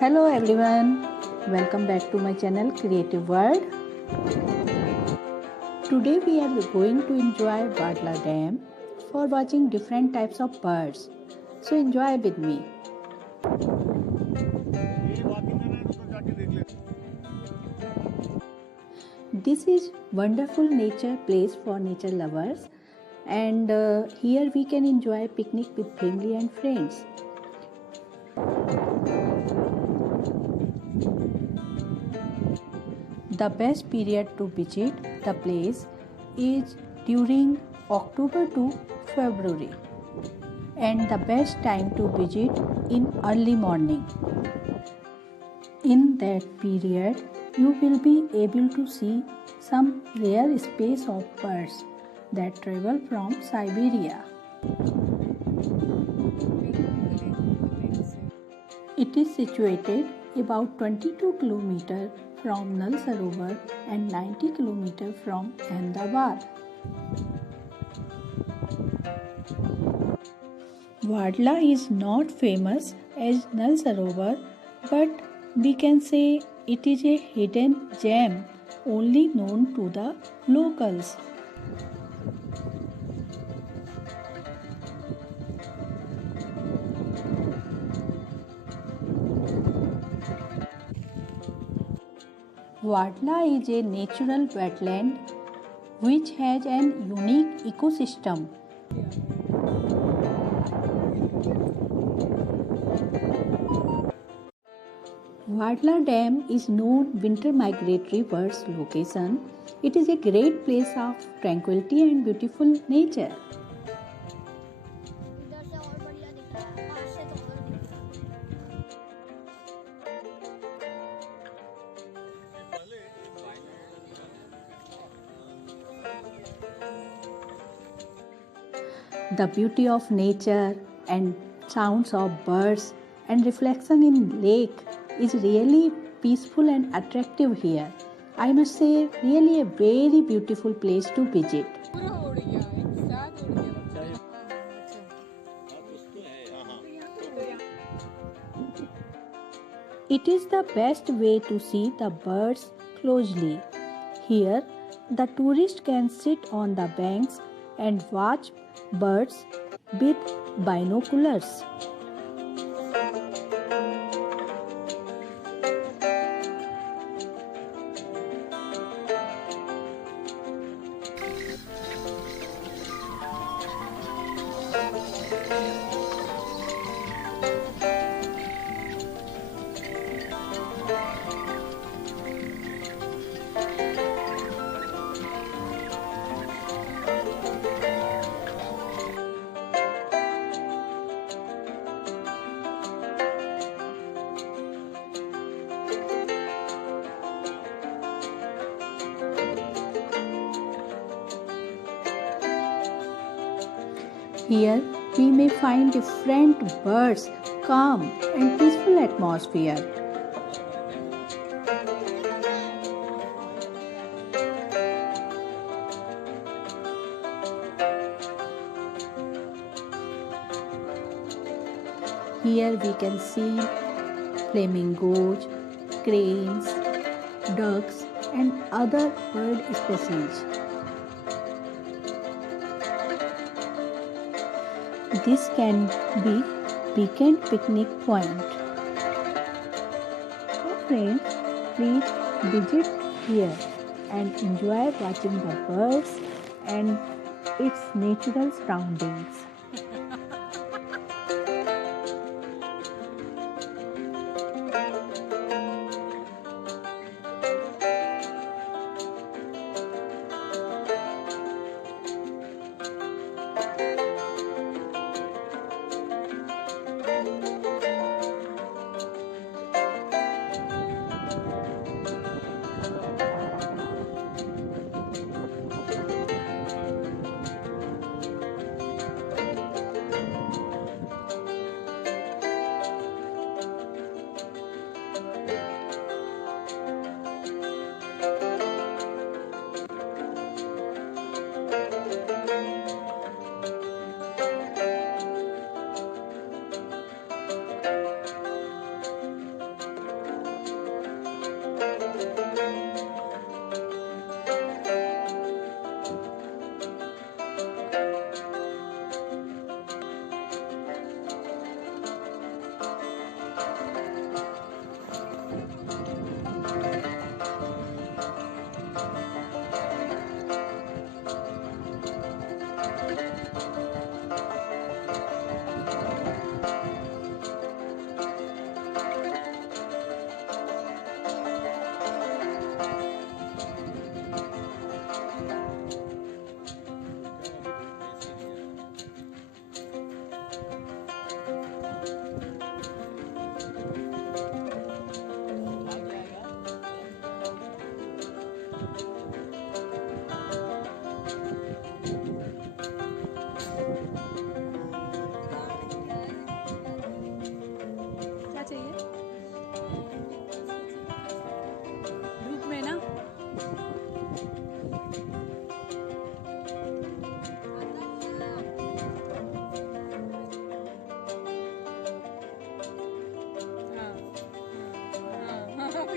Hello everyone, welcome back to my channel Creative World. Today we are going to enjoy Vadla Dam for watching different types of birds. So enjoy with me. This is wonderful nature place for nature lovers, and here we can enjoy picnic with family and friends. The best period to visit the place is during October to February, and the best time to visit in early morning. In that period, you will be able to see some rare species of birds that travel from Siberia. It is situated about 22 km from Nal Sarovar and 90 km from Ahmedabad. Vadla is not famous as Nal Sarovar, but we can say it is a hidden gem only known to the locals. Vadla is a natural wetland which has an unique ecosystem. Vadla Dam is known winter migratory birds location. It is a great place of tranquility and beautiful nature. The beauty of nature and sounds of birds and reflection in lake is really peaceful and attractive here. I must say, really a very beautiful place to visit. It is the best way to see the birds closely. Here, the tourist can sit on the banks and watch birds with binoculars. Here we may find different birds, calm and peaceful atmosphere. Here we can see flamingos, cranes, ducks and other bird species. This can be weekend picnic point. So friends, please visit here and enjoy watching the birds and its natural surroundings.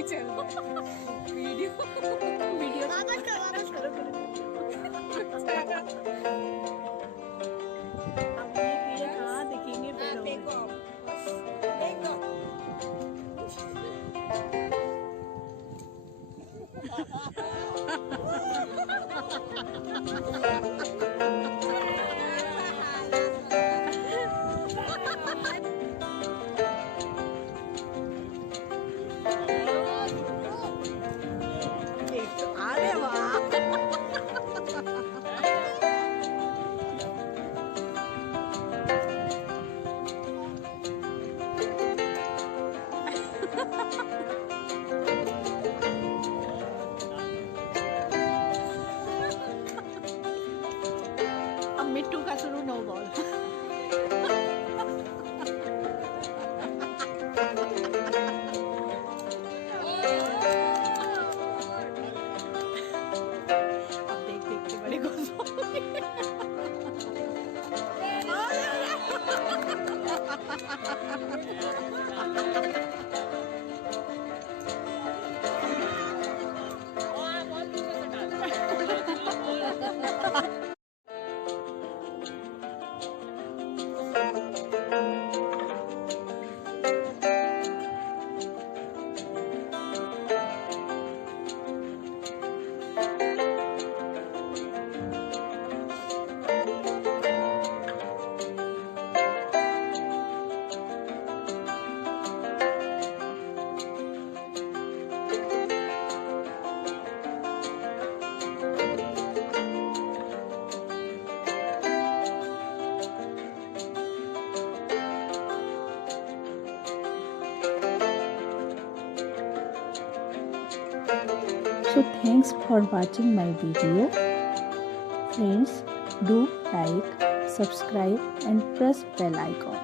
चल रहा है video video वापस करो अब ये कीड़े कहाँ दिखेंगे पेड़ों में देखो अरे वाह अब मिट्टू का शुरू नो बॉल अब देख देख के बड़े खुश होंगे So thanks for watching my video. Friends, do like, subscribe and press bell icon.